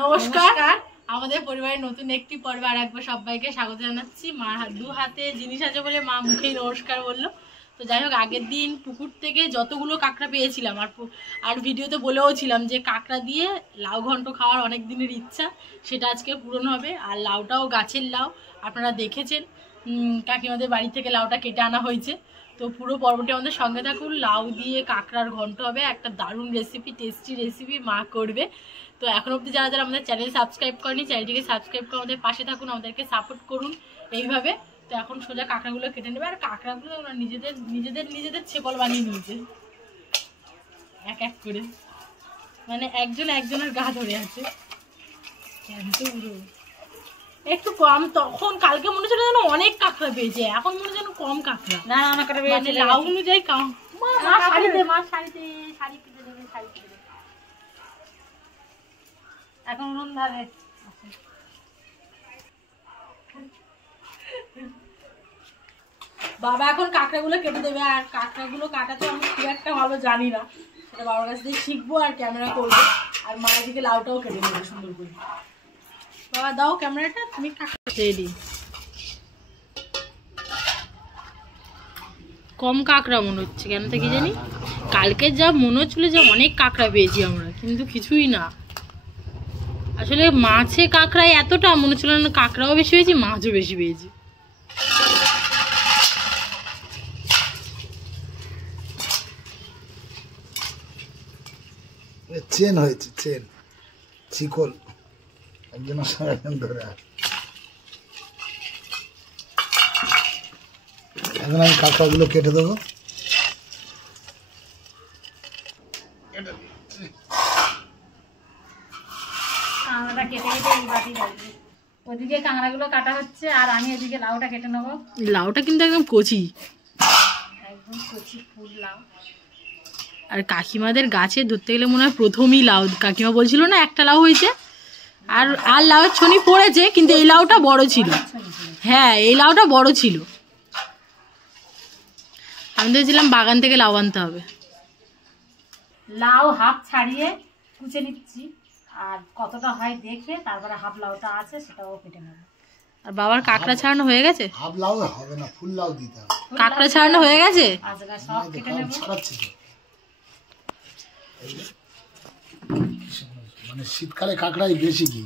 নমস্কার, আমাদের পরিবারের নতুন একটি পর্ব আর একবার সবাইকে স্বাগত জানাচ্ছি। মার দু হাতে জিনিস আছে বলে মা মুখেই নমস্কার বললো। তো যাই হোক, আগের দিন পুকুর থেকে যতগুলো কাঁকড়া পেয়েছিলাম আর ভিডিওতে বলেও ছিলাম যে কাঁকড়া দিয়ে লাউ ঘন্ট খাওয়ার অনেক দিনের ইচ্ছা, সেটা আজকে পূরণ হবে। আর লাউটাও গাছের লাউ, আপনারা দেখেছেন কাকিমাদের বাড়ি থেকে লাউটা কেটে আনা হয়েছে। তো পুরো পর্বটি আমাদের সঙ্গে থাকুন। লাউ দিয়ে কাঁকড়ার ঘন্ট হবে, একটা দারুণ রেসিপি, টেস্টি রেসিপি মা করবে। তো এখন অবধি যারা যারা আমাদের চ্যানেল সাবস্ক্রাইব করেনি, চ্যানেলটিকে সাবস্ক্রাইব করে আমাদের পাশে থাকুন, আমাদেরকে সাপোর্ট করুন এইভাবে। তো এখন সোজা কাঁকড়াগুলো কেটে নেবে। আর কাঁকড়াগুলো ওরা নিজেদের নিজেদের নিজেদের ছেপল বানিয়ে নিয়েছে এক এক করে, মানে একজন একজনের গা ধরে আছে। একটু কম, তখন কালকে মনে হচ্ছিল যেন অনেক কাঁকড়া পেয়েছে, এখন মনে যেন কম কাঁকড়া। না অনেক কাঁকড়া পেয়েছে, লাউ অনুযায়ী কম। মা শাড়িতে শাড়ি কেটে দেবে, শাড়ি কেটে দেবে এখন উনুন ধারে। বাবা এখন কাঁকড়াগুলো কেটে দেবে। আর কাঁকড়াগুলো কাটাতে আমি খুব একটা ভালো জানি না, সেটা বাবার কাছ থেকে শিখবো আর ক্যামেরা করবো। আর মায়ের দিকে লাউটাও কেটে নেবে সুন্দর করে। বাবা দাও ক্যামেরাটা, তুমি কাঁকড়া রেডি। কম কাঁকড়া মনে হচ্ছে, কেন থেকে জানি কালকে যা মনে হচ্ছিল যে অনেক কাঁকড়া পেয়েছি আমরা, কিন্তু কিছুই না। আসলে মাছে কাঁকড়ায় এতটা মনে হচ্ছিল না, কাঁকড়াও বেশি পেয়েছি, মাছও বেশি পেয়েছি। চেন হয়েছে, চেন চিকল একজনের সঙ্গে ধরে। এখন আমি কাঁকড়াগুলো কেটে দেবো। কাঁকড়াটা কেটে কেটে এই বাটি রাখবি। ওদিকে কাঁকড়াগুলো কাটা হচ্ছে আর আমি এদিকে লাউটা কেটে নেবো। লাউটা কিন্তু একদম কচি, একদম কচি ফুল লাউ। আর কাকিমাদের গাছে ধরতে গেলে মনে হয় প্রথমই লাউ। কাকিমা বলছিল না একটা লাউ হয়েছে, আর আর লাউয়ের ছনি পড়েছে, কিন্তু এই লাউটা বড় ছিল। হ্যাঁ, এই লাউটা বড় ছিল। আমি ভেবেছিলাম বাগান থেকে লাউ আনতে হবে। লাউ হাফ ছাড়িয়ে কুচে নিচ্ছি, আর কতটা হয় দেখে তারপরে হাফ লাউটা আছে সেটাও কেটে নেব। আর বাবার কাঁকড়া ছাড়ানো হয়ে গেছে? হাফ লাউ হবে না, ফুল লাউ দিতে হবে। কাঁকড়া ছাড়ানো হয়ে গেছে, আজকে সব কেটে নেব। ছাড়াচ্ছি তো, মানে শীতকালে কাঁকড়াই বেশি কি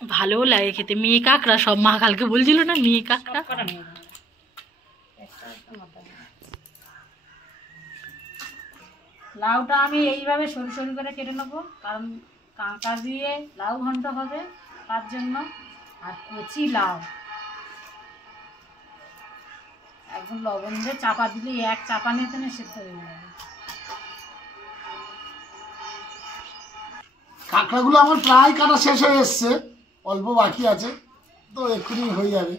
ভালোও লাগে খেতে। মেয়ে কাঁকড়া সব, মা কালকে বলছিল না মেয়ে কাঁকড়া। লাউটা আমি এইভাবে সরু সরু করে কেটে নেবো, কারণ কাঁকড়া দিয়ে লাউ ঘন্ট হবে তার জন্য। আর কচি লাউ একদম লবণ দিয়ে চাপা দিলে এক চাপা নিতে সেদ্ধ হয়ে যাবে। কাঁকড়াগুলো আমার প্রায় কাটা শেষ হয়ে এসছে, অল্প বাকি আছে, তো এক্ষুনি হয়ে যাবে।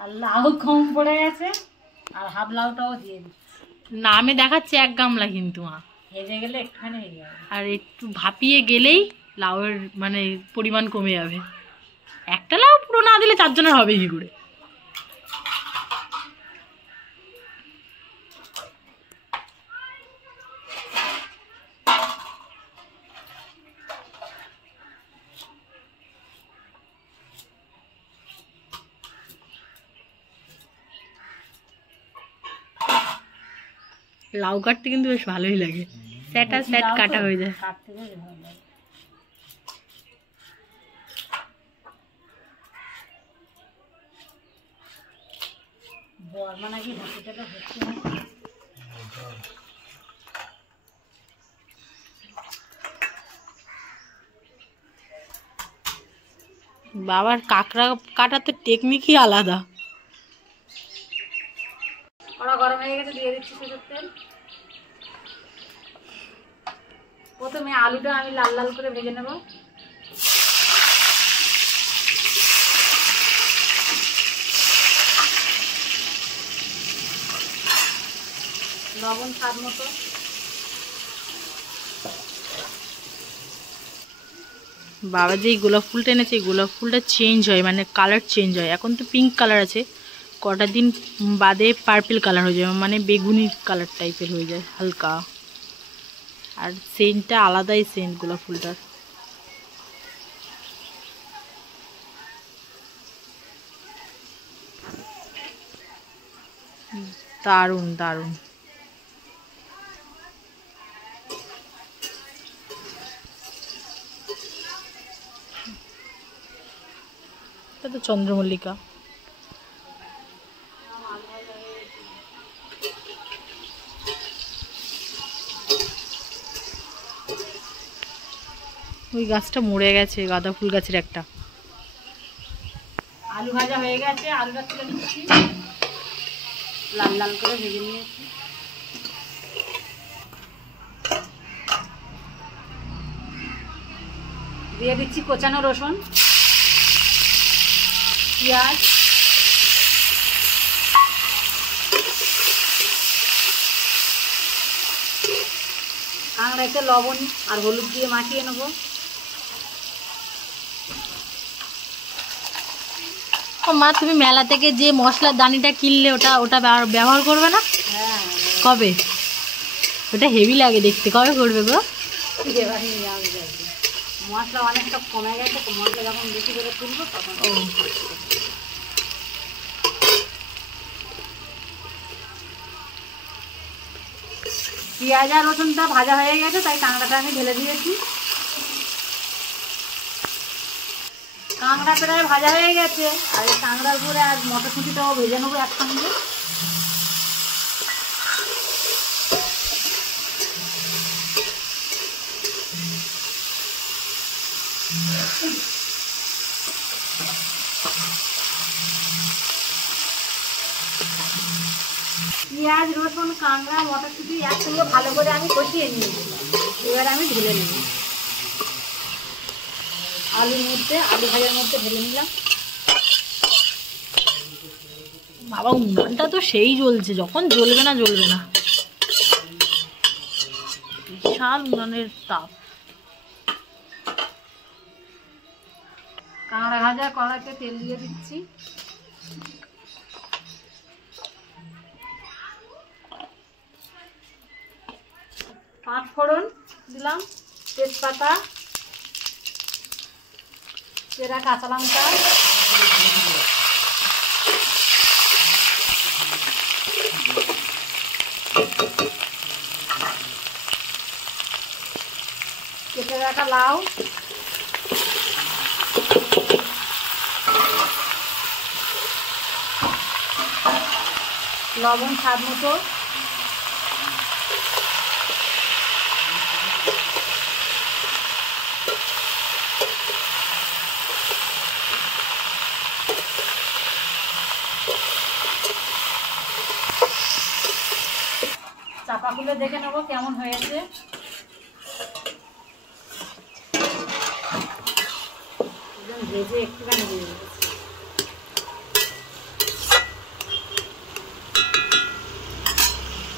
আর লাউ কম পড়ে গেছে, আর হাফ লাউটাও দিয়ে দিচ্ছি। নামে দেখাচ্ছে এক গামলা, কিন্তু মা ভেজে গেলে একটুখানি হয়ে যাবে। আর একটু ভাপিয়ে গেলেই লাউয়ের মানে পরিমাণ কমে যাবে। একটা লাউ পুরো না দিলে চারজনের হবে কি করে? লাউ কাটতে কিন্তু বেশ ভালোই লাগে, স্যাটা স্যাট কাটা হয়ে যায়। কাটতে বেশ ভালো লাগে। বর্মা নাকি ঢাকিটাটা হচ্ছে না। বাবার কাঁকড়া কাটার তো টেকনিকই আলাদা। কড়া গরম হয়ে গেছে, দিয়ে দিচ্ছি সরষের তেল। প্রথমে আলুটা আমি লাল লাল করে ভেজে নেব। লবণ স্বাদ মতো। বাবা যে গোলাপ ফুলটা এনেছে, এই গোলাপ ফুলটা চেঞ্জ হয়, মানে কালার চেঞ্জ হয়। এখন তো পিঙ্ক কালার আছে, কটা দিন বাদে পার্পল কালার হয়ে যাবে, মানে বেগুনি কালার টাইপের হয়ে যায় হালকা। আর সেন্টটা আলাদাই সেন্ট গোলাপ ফুলটার। দারুণ দারুণ। এটা তো চন্দ্রমল্লিকা। ওই গাছটা মরে গেছে, গাঁদা ফুল গাছের একটা। আলু ভাজা হয়ে গেছে, আলুটা তুলে নিচ্ছি, লাল লাল করে ভেজে নিয়েছি। দিয়ে দিচ্ছি কোচানো রসুন, পেঁয়াজ, কাঁকড়াইতে লবণ আর হলুদ দিয়ে মাখিয়ে নেবো। ও মা, তুমি মেলা থেকে যে মশলার দানিটা কিনলে ওটা ওটা ব্যবহার করবে না? হ্যাঁ, কবে? ওটা হেভি লাগে দেখতে, কবে করবে গো? এবার নিয়ে যাওয়া যাবে। মশলা অনেকটা কমে গেছে, তো মশলা যখন বেশি করে তুলবো তখন। পেঁয়াজ আর রসুনটা ভাজা হয়ে গেছে, তাই কাঁকড়াটা আমি ঢেলে দিয়েছি। কাঁকড়া প্রায় ভাজা হয়ে গেছে, আর এই কাঁকড়ার উপরে আর মটরশুঁটিটাও ভেজে নেবো একসঙ্গে। পেঁয়াজ রসুন কাঁকড়া মটরশুঁটি একসঙ্গে ভালো করে আমি কষিয়ে নিয়েছি। এবার আমি ঢেলে নেব আলুর মধ্যে, আলু ভাজার মধ্যে ঢেলে নিলাম। বাবা, উনানটা তো সেই জ্বলছে, যখন জ্বলবে না জ্বলবে না, বিশাল উনানের তাপ। কাঁকড়া ভাজা কড়াইতে তেল দিয়ে দিচ্ছি। পাঁচ ফোড়ন দিলাম, তেজপাতা, চেরা কাঁচা লঙ্কা, কেটে রাখা লাউ, লবণ স্বাদ মতো, চাপা খুলে দেখে নেবো কেমন হয়েছে। ভেজে একটুখানি দিয়ে দেবো।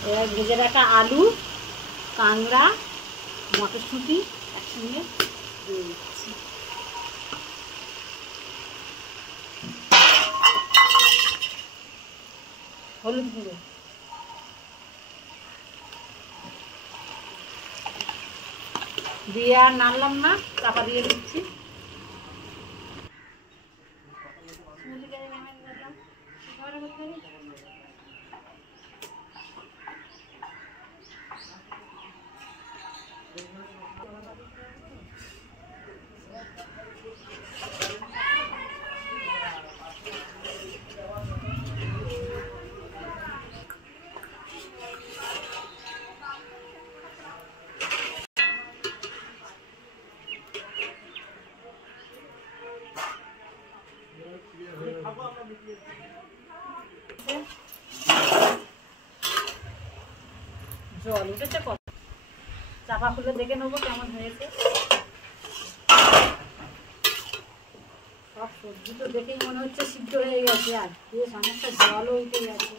এবার ভেজে রাখা আলু, কাঁকড়া, মটরশুঁটি একসঙ্গে দিয়ে দিচ্ছি। হলুদ গুঁড়ো, দিয়ে আর নাড়লাম না, চাপা দিয়ে দিচ্ছি। জল উঠেছে কত, চাপা খুলে দেখে নেবো কেমন হয়েছে। সব সবজি তো দেখেই মনে হচ্ছে সিদ্ধ হয়ে গেছে, আর বেশ অনেকটা জলও উঠে গেছে।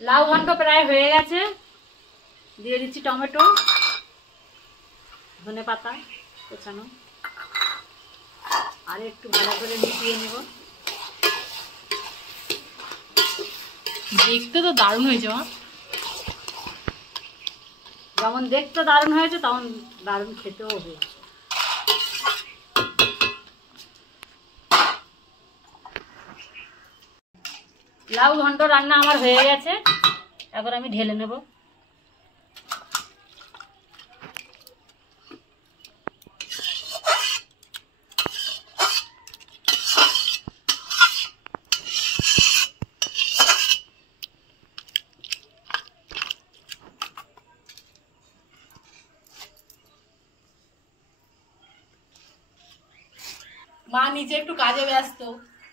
লাউ ঘন্ট প্রায় হয়ে গেছে, দিয়ে দিচ্ছি টমেটো, ধনেপাতা কোচানো, আর একটু ভালো করে মিশিয়ে নেব। দেখতে তো দারুণ হয়েছে মা। যেমন দেখতে দারুণ হয়েছে, তেমন দারুণ খেতেও হয়েছে। লাউ ঘন্ট রান্না আমার হয়ে গেছে, এখন আমি ঢেলে নেব। মা নিচে একটু কাজে ব্যস্ত,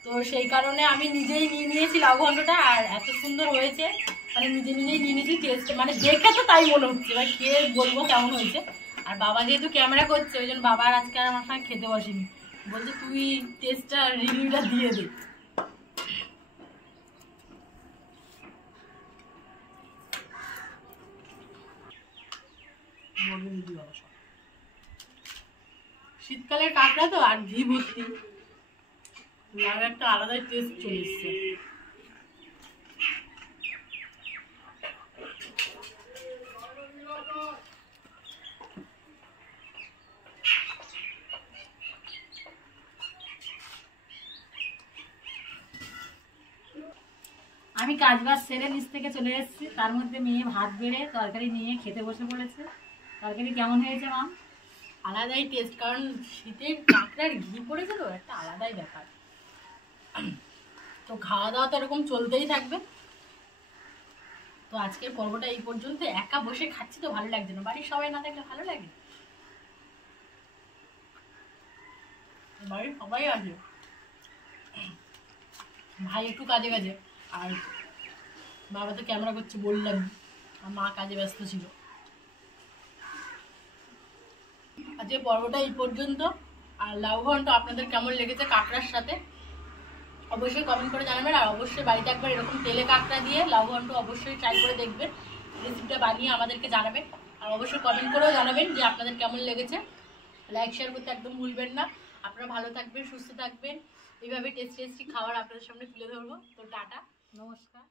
তো সেই কারণে আমি নিজেই নিয়ে নিয়েছি লাউ ঘন্টটা। আর এত সুন্দর হয়েছে, মানে নিজেই নিয়ে নিয়েছি। টেস্ট মানে দেখে তো তাই মনে হচ্ছে, এবার খেয়ে বলবো কেমন হয়েছে। আর বাবা যেহেতু ক্যামেরা করছে, ওই জন্য বাবার আজকে আর আমার সঙ্গে খেতে বসেনি, বলছে তুই টেস্টটা রিভিউটা দিয়ে দে। শীতকালের কাঁকড়া তো, আর ঘি ভর্তি, আর একটা আলাদাই টেস্ট চলে এসছে। আমি কাজ বাজ সেরে নিচ থেকে চলে এসেছি, তার মধ্যে মেয়ে ভাত বেড়ে তরকারি নিয়ে খেতে বসে পড়েছে। তরকারি কেমন হয়েছে মা? আলাদাই টেস্ট, কারণ শীতের কাঁকড়ার ঘি পড়েছে তো, একটা আলাদাই ব্যাপার। তো খাওয়া দাওয়া তো এরকম চলতেই থাকবে। তো আজকের পর্বটা এই পর্যন্ত। একা বসে খাচ্ছি তো ভালো লাগছে না, বাড়ির সবাই না থাকলে ভালো লাগে। বাড়ির সবাই আছে, ভাই একটু কাজে কাজে, আর বাবা তো ক্যামেরা করছে বললাম, আর মা কাজে ব্যস্ত ছিল। আজকে পর্বটা এই পর্যন্ত। আর লাউ ঘন্ট আপনাদের কেমন লেগেছে কাঁকড়ার সাথে অবশ্যই কমেন্ট করে জানাবেন। আর অবশ্যই বাড়িতে একবার এরকম তেলে কাঁকড়া দিয়ে লাউ ঘন্ট অবশ্যই ট্রাই করে দেখবেন, রেসিপিটা বানিয়ে আমাদেরকে জানাবেন। আর অবশ্যই কমেন্ট করেও জানাবেন যে আপনাদের কেমন লেগেছে। লাইক শেয়ার করতে একদম ভুলবেন না। আপনারা ভালো থাকবেন, সুস্থ থাকবেন। এইভাবে টেস্টি খাবার আপনাদের সামনে তুলে ধরবো। তো টাটা, নমস্কার।